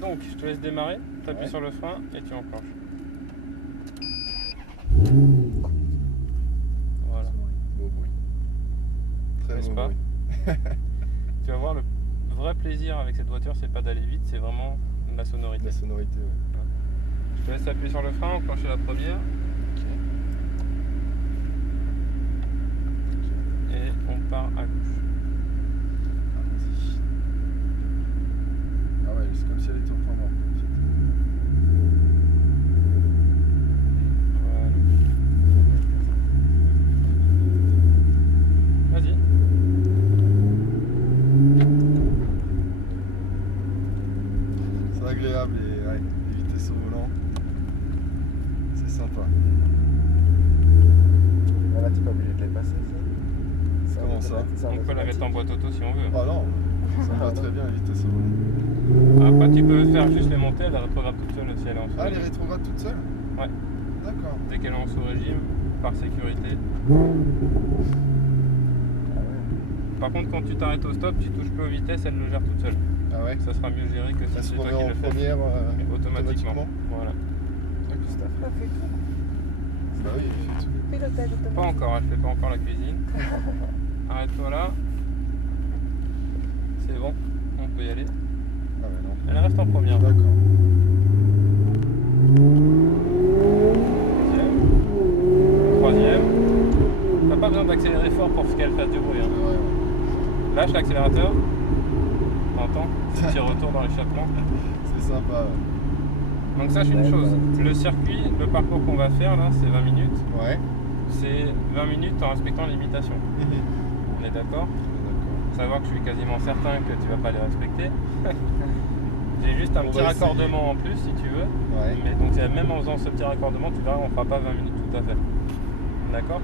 Donc, je te laisse démarrer, tu appuies Ouais. sur le frein et tu enclenches. Voilà. Beau bruit. Très N'est-ce beau pas? bruit. Tu vas voir, le vrai plaisir avec cette voiture, c'est pas d'aller vite, c'est vraiment la sonorité. La sonorité, ouais. Je te laisse appuyer sur le frein, enclencher la première Ok. et on part à gauche. Allons-y. Ah ouais, c'est comme si elle était au point mort. Voilà. Vas-y. C'est agréable et ouais, les vitesses au volant. C'est sympa. Là, t'es pas obligé de les passer, ça. Comment ça? On peut la mettre en boîte auto si on veut. Ah non, ça va très bien les vitesses au volant. Après, tu peux faire juste les montées, elle rétrograde toute seule si elle est en sous Ah, régime. les rétrogrades toutes seules? Ouais. D'accord. Dès qu'elle est en sous-régime, par sécurité. Ah ouais. Par contre, quand tu t'arrêtes au stop, tu touches plus aux vitesses, elle le gère toute seule. Ah ouais? Ça sera mieux géré que Ça si se c'est toi remet qui en le fais. première Automatiquement. Voilà. Christophe a fait tout. Bah oui, il fait tout. Pilotage automatique. Pas encore, elle fait pas encore la cuisine. Arrête-toi là. C'est bon, on peut y aller. Ah ouais, non. Elle reste en première. D'accord. Deuxième. Troisième. T'as pas besoin d'accélérer fort pour qu'elle fasse du bruit. Hein. Ouais, ouais. Lâche l'accélérateur. T'entends? Petit retour dans l'échappement. C'est sympa. Donc sache une chose, le circuit, le parcours qu'on va faire là, c'est 20 minutes. Ouais. C'est 20 minutes en respectant les limitations. On est d'accord? D'accord. Savoir que je suis quasiment certain que tu vas pas les respecter. J'ai juste un On petit va raccordement en plus si tu veux. Ouais. Mais donc même en faisant ce petit raccordement, tu verras, on fera pas 20 minutes tout à fait. D'accord?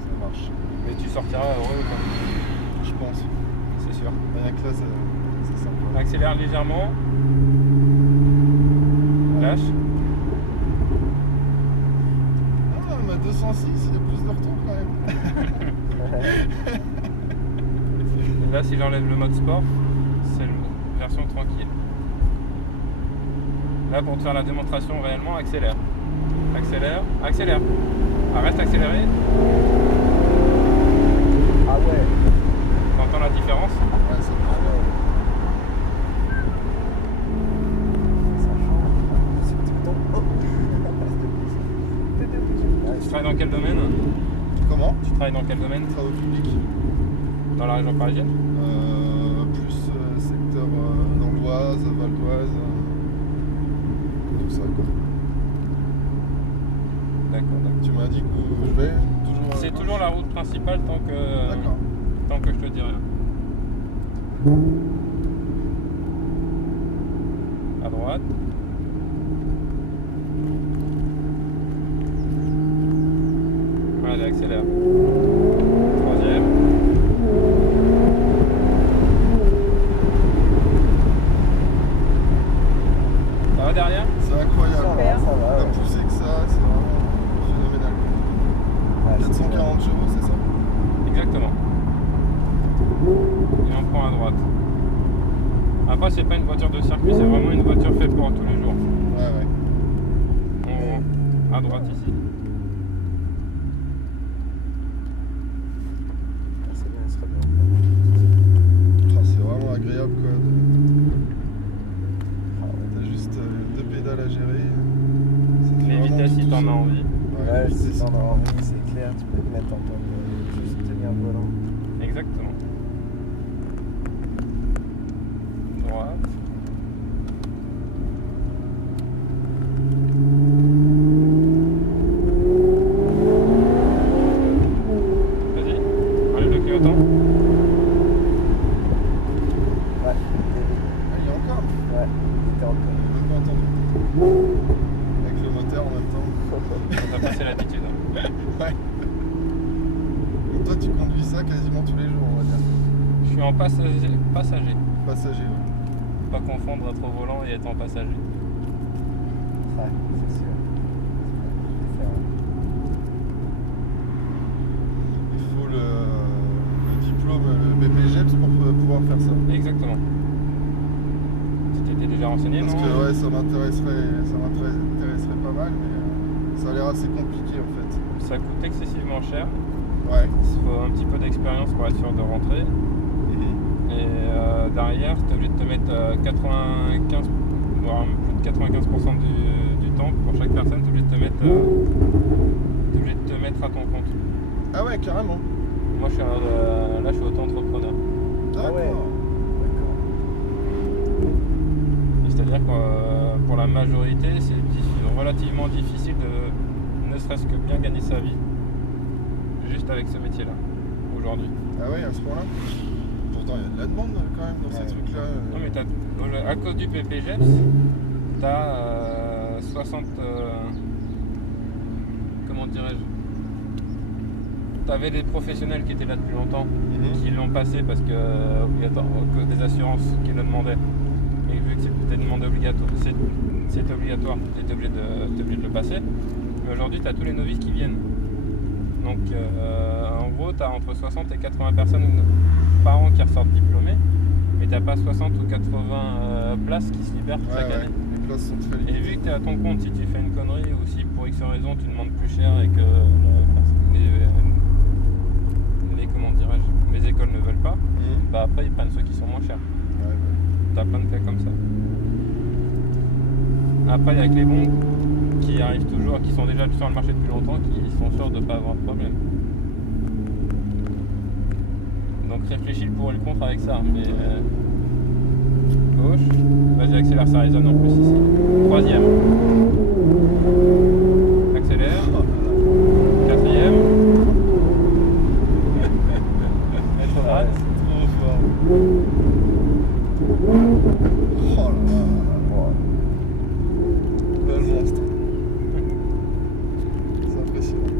Ça marche. Mais tu sortiras heureux quoi. Je pense. C'est sûr. Rien que là, c'est sympa. Accélère légèrement. Lâche. Ah, ma 206, il y a plus de retour quand même. Et là, si j'enlève le mode sport, c'est la version tranquille. Là, pour te faire la démonstration réellement, accélère. Accélère, accélère. Ah, reste accéléré. Ah ouais. T'entends la différence? Ouais, ça Ah marche. ouais. Ça change. C'est tout le temps. Oh. Tu travailles dans quel domaine? Comment? Tu travailles dans quel domaine? Travaux publics. Dans la région parisienne? Plus secteur dans l'Oise, Val d'Oise. Tout ça quoi. D'accord, d'accord. Tu m'as dit que je vais toujours. C'est toujours la route principale D'accord. tant que je te dis rien. À droite. Allez, accélère. Troisième. Ça va derrière? C'est incroyable. Super. Ça va, La ouais. poussée que ça, c'est vraiment phénoménal. Ouais, c'est 440 chevaux, c'est ça? Exactement. Et on prend à droite. Après, c'est pas une voiture de circuit, c'est vraiment une voiture faite pour tous les jours. Ouais, ouais. On... À droite ici. C'est bien, ça serait bien. Ah, c'est vraiment agréable quoi. Ah ouais. T'as juste deux pédales à gérer. Ça fait Les vraiment vitesses tout si t'en as seul. envie. Ouais, les si vitesses, t'en as envie, c'est clair, tu peux te mettre en mode juste tenir le volant. Exactement. Droite. Vas-y, enlève le clignotant. Ouais, Ah, il y a encore. ouais, il était encore. J'ai même pas entendu. Avec le moteur en même temps. On a passé l'habitude. Ouais. Donc toi tu conduis ça quasiment tous les jours on va dire. Je suis en passager. Passager. Ouais. Pas confondre être au volant et être en passager. Ouais, c'est sûr. C'est différent. Il faut le diplôme, le BPGEPS pour pouvoir faire ça. Exactement. Si tu t'es déjà renseigné, Parce non? que ouais, ça m'intéresserait pas mal, mais ça a l'air assez compliqué en fait. Ça coûte excessivement cher. Ouais. Il faut un petit peu d'expérience pour être sûr de rentrer. Et derrière, tu es obligé de te mettre 95, voire plus de 95% du temps pour chaque personne, tu es obligé de te mettre à ton compte. Ah ouais, carrément. Moi, je suis là, je suis auto-entrepreneur. D'accord. ouais. C'est-à-dire que pour la majorité, c'est relativement difficile de ne serait-ce que bien gagner sa vie juste avec ce métier-là, aujourd'hui. Ah ouais, à ce point-là. Pourtant, il y a de la demande quand même dans ces trucs-là. Non mais à cause du PPGEPS, t'as 60... comment dirais-je? T'avais des professionnels qui étaient là depuis longtemps, qui l'ont passé parce que obligatoire, à cause des assurances qui le demandaient. Et vu que c'était demandé obligatoire, c'était obligatoire, tu étais obligé de le passer. Mais aujourd'hui, tu as tous les novices qui viennent. Donc en gros, tu as entre 60 et 80 personnes par an qui ressortent diplômés, mais tu n'as pas 60 ou 80 places qui se libèrent chaque année. Les places sont très Et limitées. vu que tu es à ton compte, si tu fais une connerie ou si pour X raison tu demandes plus cher et que comment dirais-je, les écoles ne veulent pas, bah après ils prennent ceux qui sont moins chers. Ouais. T'as plein de cas comme ça. Après, il y a que les bons qui arrivent toujours, qui sont déjà sur le marché depuis longtemps, qui sont sûrs de ne pas avoir de problème. Donc réfléchis le pour et le contre avec ça. Mais gauche, vas-y, accélère, ça résonne en plus ici. Troisième. Accélère. Quatrième. Rétrograde. Trop fort. Oh là là. Bel monstre. C'est impressionnant.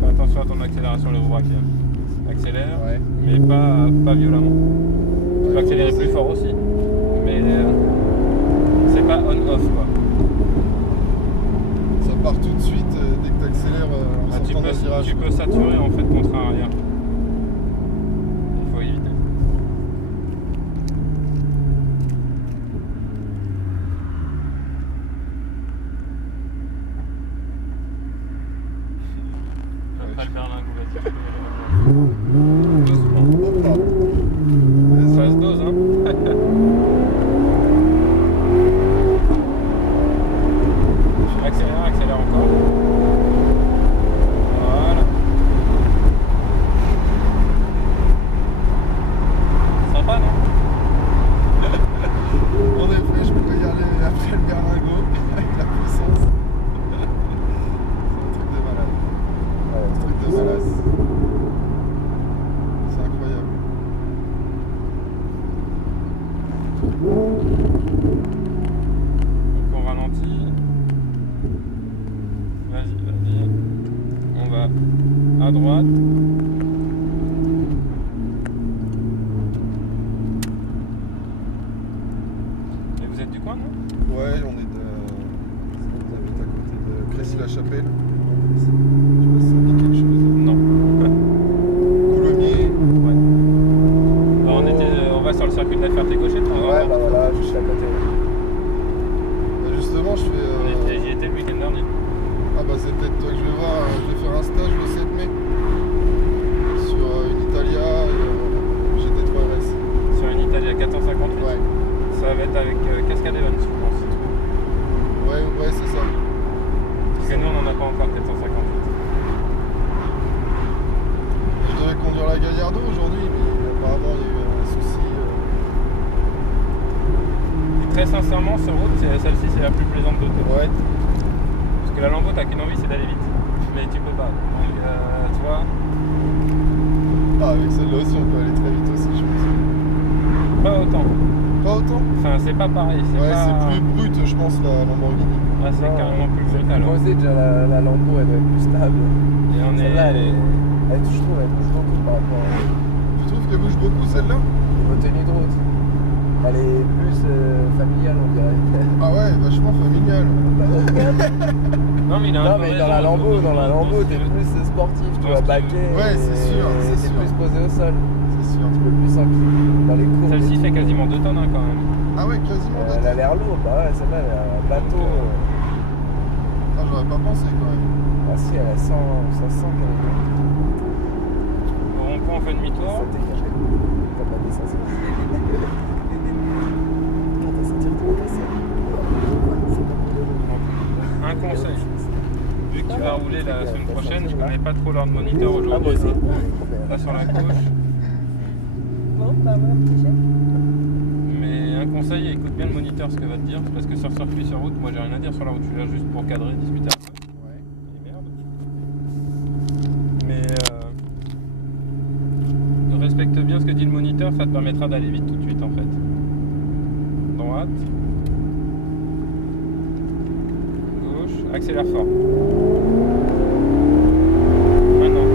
Fais attention à ton accélération, les roues braquées. Accélère, Ouais. mais pas violemment. Tu peux accélérer Ouais, plus fort aussi, mais c'est pas on-off quoi. Ça part tout de suite dès que tu accélères en Ah, sortant d'un virage. tu peux saturer en fait ton train arrière. Il faut éviter. Après le berlingot, vas-y. Doucement. Hop là. Ça se dose, hein. Accélère encore. Voilà. Sympa, non? En effet, je pourrais y aller après le berlingot avec la puissance. C'est un truc de malade. Ouais, Un truc de malade. C'est incroyable. Donc on ralentit. Vas-y. On va à droite. Et vous êtes du coin, non? Ouais, on est habite à côté de Crécy-la-Chapelle. Je sais pas si ça dit quelque chose. Non. Coulommiers. Ouais. Alors on va sur le circuit de la Ferté-Gaucher de temps en Ouais, temps. bah voilà, je suis à côté. Bah justement, je fais. J'y étais le week-end dernier. Ah bah c'est peut-être toi que je vais voir. Je vais faire un stage le 7 mai sur une Italia GT3 RS. Sur une Italia 458. Ouais. Ça va être avec Cascade Evans, je pense. Ouais, c'est ça. Parce que nous, on n'en a pas encore 458. Je devais conduire la Gallardo aujourd'hui, mais apparemment il y a eu un souci. Et très sincèrement, sur route, celle-ci, c'est la plus plaisante de toutes. Ouais. Parce que la Lambo, t'as qu'une envie, c'est d'aller vite. Mais tu peux pas. Donc, tu vois, Ah, avec celle-là aussi, on peut aller très vite aussi, je pense. pas autant. Pas autant? Enfin, c'est pas pareil. Ouais, pas... c'est plus brut, je pense, la Lamborghini. Ah, c'est carrément plus brutal. Moi aussi, déjà la Lambo, elle doit être plus stable. Et on Celle-là, est... je trouve, elle bouge beaucoup par rapport à Tu trouves qu'elle bouge beaucoup celle-là? au tenue de route. Elle est plus familiale, on dirait. Ah ouais, vachement familial. Non, mais il a un Non, peu mais raison, dans la Lambo, c'est- t'es plus sportif, tu Ouais, vois, c'est- baquer. Ouais, c'est sûr, et c'est t'es sûr. plus posé au sol. C'est sûr. Un petit peu plus dans les courbes. Celle-ci fait quasiment 2 tonnes hein, quand même. Ah ouais, quasiment. Elle a l'air lourde, bah ouais, celle-là, elle a un bateau. Donc, Ah, j'aurais pas pensé quand même. Ah si, elle a 100, ça sent qu'elle est lourde. Au rond-point, on fait demi-tour. Ça t'est caché. T'as pas dit ça, c'est quand t'as senti le Un conseil. Vu que tu vas rouler la semaine prochaine, je connais pas trop l'ordre moniteur Ah, moi aujourd'hui. aussi. Là sur la gauche. Bon, bah voilà, petit chef. Mais un conseil, écoute bien le moniteur ce que va te dire. Parce que sur circuit, sur route, moi j'ai rien à dire sur la route. Je suis là juste pour cadrer, discuter un peu. Ouais. Et merde. Mais respecte bien ce que dit le moniteur, ça te permettra d'aller vite tout de suite en fait. Droite. Gauche. Accélère fort. Maintenant.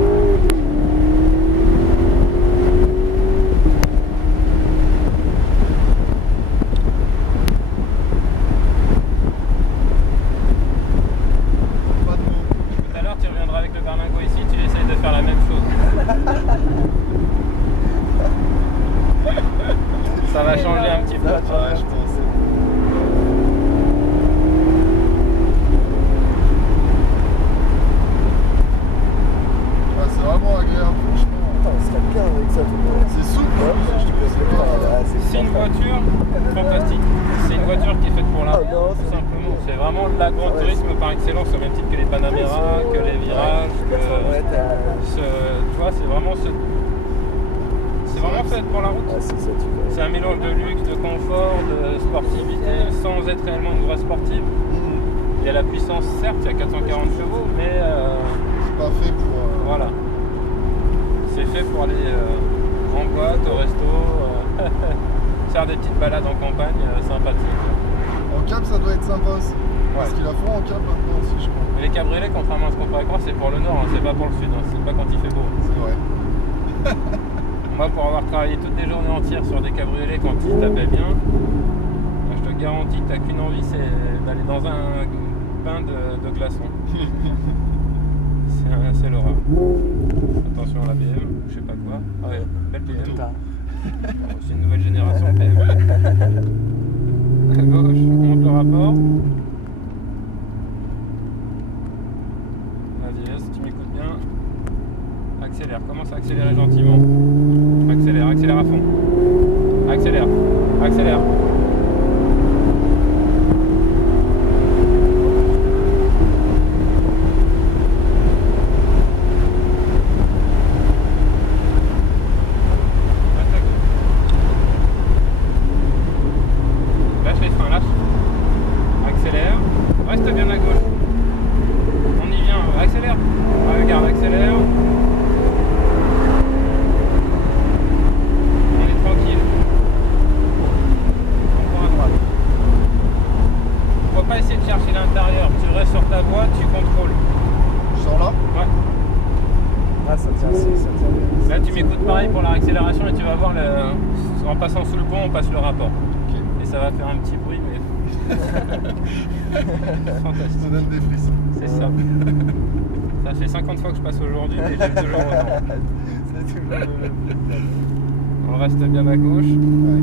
Pas de mots. Tout à l'heure, tu reviendras avec le berlingot ici, tu essayes de faire la même chose. Ça va changer un petit peu. Ça va changer. Ouais, je pense. Ah, c'est vraiment agréable, franchement. Attends, on serait bien avec ça tout le monde. C'est souple, en plus, je trouve. C'est pas... C'est une voiture fantastique. C'est une voiture qui est faite pour la route, Ah non, tout c'est- simplement. C'est vraiment de la grande Ouais, tourisme par excellence, au même titre que les Panamera, que les virages, que Ouais, tu vois, c'est vraiment fait pour la route. Ah, c'est ça, tu vois. C'est un mélange de luxe, de confort, de sportivité, sans être réellement une vraie sportive. Il y a la puissance, certes, il y a 440 chevaux, mais C'est pas fait pour... voilà. C'est fait pour aller en boîte, au resto, faire des petites balades en campagne sympathiques. En cap, ça doit être sympa aussi. Parce qu'ils la font en cap maintenant aussi, je crois. Mais les cabriolets, contrairement à ce qu'on pourrait croire, c'est pour le nord, hein, c'est pas pour le sud, hein, c'est pas quand il fait beau. C'est vrai. Moi, pour avoir travaillé toutes les journées entières sur des cabriolets quand ils tapaient bien, je te garantis que t'as qu'une envie, c'est d'aller dans un bain de glaçons. C'est l'horreur. Attention à la BM, je sais pas quoi. Ah ouais, belle BM. Bon, c'est une nouvelle génération BM. À gauche, on monte le rapport. Vas-y, si tu m'écoutes bien, accélère, commence à accélérer gentiment. Accélère, accélère à fond. Accélère, accélère. Lâche les freins, lâche. Accélère. Reste bien à gauche. On y vient. Accélère. Ah, regarde, accélère. On est tranquille. Encore à droite. Faut pas essayer de chercher l'intérieur. Tu restes sur ta voie, tu contrôles. Je sors là. Ouais. Ah, ça tient, ça tient bien. Là, tu m'écoutes pareil pour la accélération et tu vas voir en passant sous le pont, on passe le rapport. Ok. Et ça va faire un petit bruit, mais fantastique. Ça donne des frissons. C'est ça. Ça fait 50 fois que je passe aujourd'hui, mais j'aime toujours autant. C'est toujours le même. On reste bien à gauche, Ouais.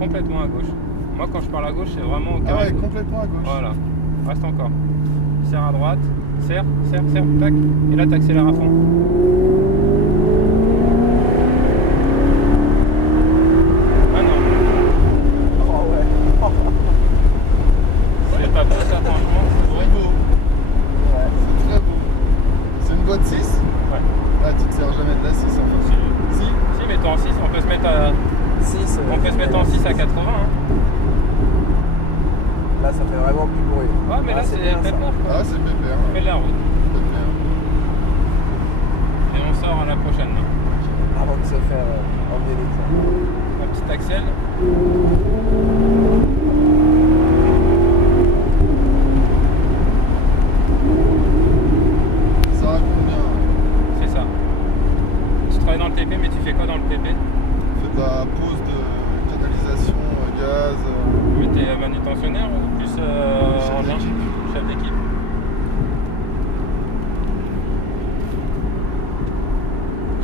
complètement à gauche. Moi, quand je parle à gauche, c'est vraiment au Ah carré. ouais, complètement à gauche. Voilà, reste encore. Serre à droite, serre, serre, serre, tac. Et là, tu accélères à fond. Ah non, Oh ouais. c'est pas beau ça, franchement. C'est beau. Ouais. C'est très beau. C'est une boîte 6 Ouais. Ah, tu te sers jamais de la 6 enfin. Si, Si. si, mais toi en 6, on peut se mettre, on peut se mettre en 6 à 80. Hein. Là, ça fait vraiment plus bruit. Ouais, mais là, c'est bien, ça. pépère, quoi. Ah, c'est pépère. On fait de la route. Pépère. Et on sort à la prochaine. Là. Avant de se faire enlever les trains. La petite Axel. Ça va combien C'est ça. Tu travailles dans le TP, mais tu fais quoi dans le TP? fait de la pose de canalisation, gaz. Mais t'es manutentionnaire ou plus Chef engin? d'équipe. Chef d'équipe.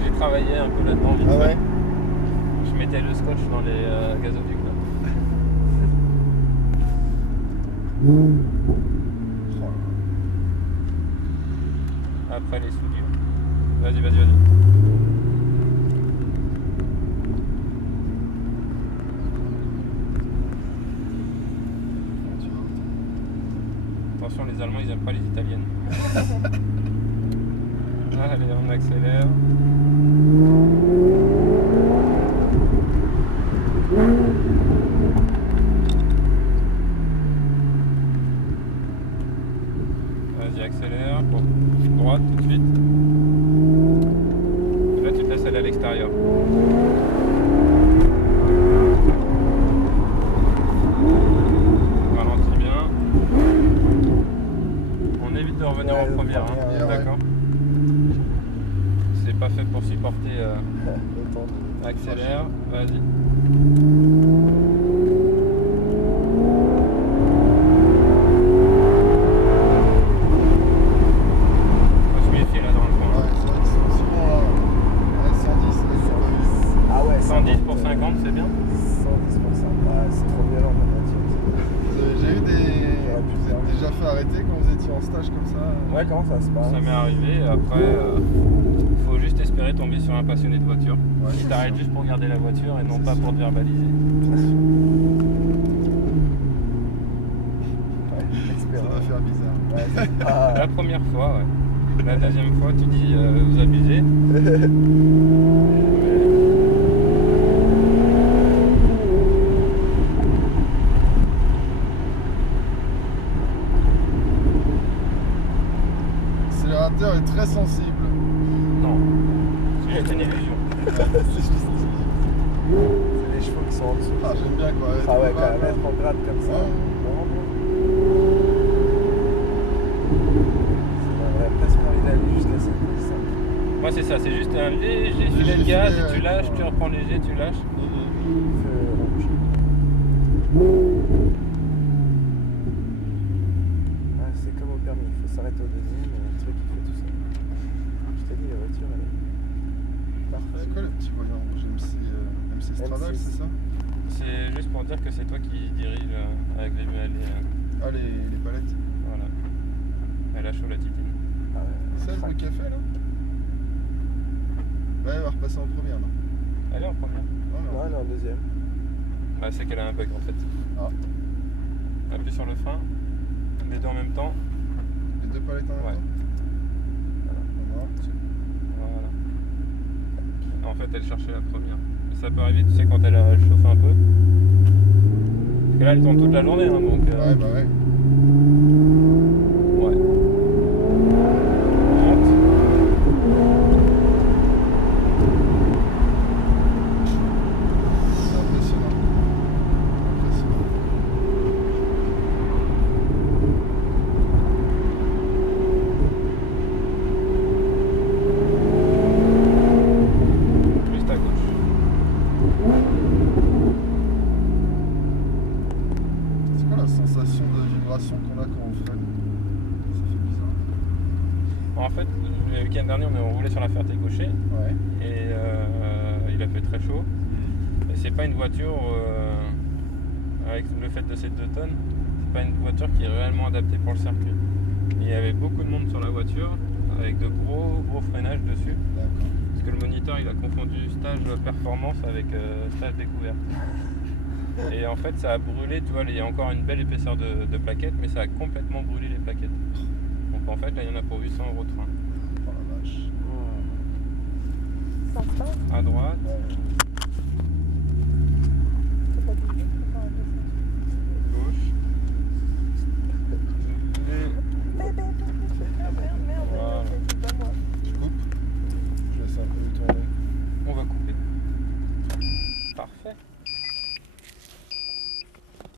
J'ai travaillé un peu là-dedans vite Ah fait. ouais? Je mettais le scotch dans les gazoducs là. Après les soudures. Vas-y, vas-y, vas-y. Attention, les Allemands ils aiment pas les Italiennes. Allez, on accélère. Vas-y, accélère pour droite tout de suite. Et là, tu te laisses aller à l'extérieur. Ralentis bien. On évite de revenir Ouais, en première, première, hein, ouais. d'accord? C'est pas fait pour supporter. Autant de- Accélère, vas-y. Faut se méfier là dans le coin. Ouais, c'est vrai que c'est souvent là. Ouais, 110, là, j'ai pas vu. Ah ouais, 110 pour 50, c'est bien? 110%. Ouais, c'est trop violent ma voiture. J'ai eu des. J'aurais pu Vous faire. êtes déjà fait arrêter quand vous étiez en stage comme ça? Ouais, Comment ça se passe? ça m'est arrivé. Après, faut juste espérer tomber sur un passionné de voiture. Ouais, Qui c'est t'arrête sûr. juste pour regarder la voiture et non C'est pas sûr. pour te verbaliser. Ouais, Ça l'expérience. doit faire bizarre. Ouais, c'est pas... La première fois, ouais. La deuxième fois, tu dis vous abusez. L'accélérateur est très sensible. Non, c'est juste une illusion. C'est les chevaux qui sont en dessous. Ah, j'aime bien quoi. Ah ouais, quand Pas- même, être en grade comme ça. Ouais. Vraiment bon. J'aurais presque envie d'aller jusqu'à 7 5. Moi, c'est ça, c'est juste un léger filet Léger de gaz filet, et tu ouais. lâches, tu reprends léger, tu lâches. Feu rouge. Ouais, c'est comme au permis, il faut s'arrêter au deuxième et le truc il fait tout ça. Je t'ai dit, la voiture elle est parfaite. C'est quoi le petit voyant rouge MC Stradale, M6. c'est ça? C'est juste pour dire que c'est toi qui dirige avec les Ah, les palettes. voilà. Elle a chaud la titine. Ah ouais, C'est elle le café là? Ouais, elle va repasser en première là. Elle est en première. Non, Non, elle est en deuxième. Bah, c'est qu'elle a un bug en fait. Ah, Appuie sur le frein, les deux en même temps. les deux palettes en même Ouais. temps? Voilà. Voilà. En fait, elle cherchait la première. Mais ça peut arriver, tu sais, quand elle chauffe un peu. Parce que là, elle tourne toute la journée, hein, donc. Ouais, bah ouais. Ouais. Monte. C'est impressionnant. Impressionnant. Juste à gauche. C'est quoi la sensation de vibration qu'on a quand on freine? Ça fait bizarre. En fait, le week-end dernier, on roulait sur la Ferté-Gaucher Ouais. et il a fait très chaud. Et c'est pas une voiture, avec le fait de ces 2 tonnes, c'est pas une voiture qui est réellement adaptée pour le circuit. Il y avait beaucoup de monde sur la voiture, avec de gros freinages dessus. D'accord. Parce que le moniteur il a confondu stage performance avec stage découverte. Et en fait ça a brûlé, tu vois, il y a encore une belle épaisseur de plaquettes, mais ça a complètement brûlé les plaquettes. Donc en fait là il y en a pour 800 € de frein. Oh la vache. Ça se passe. À droite, Ouais.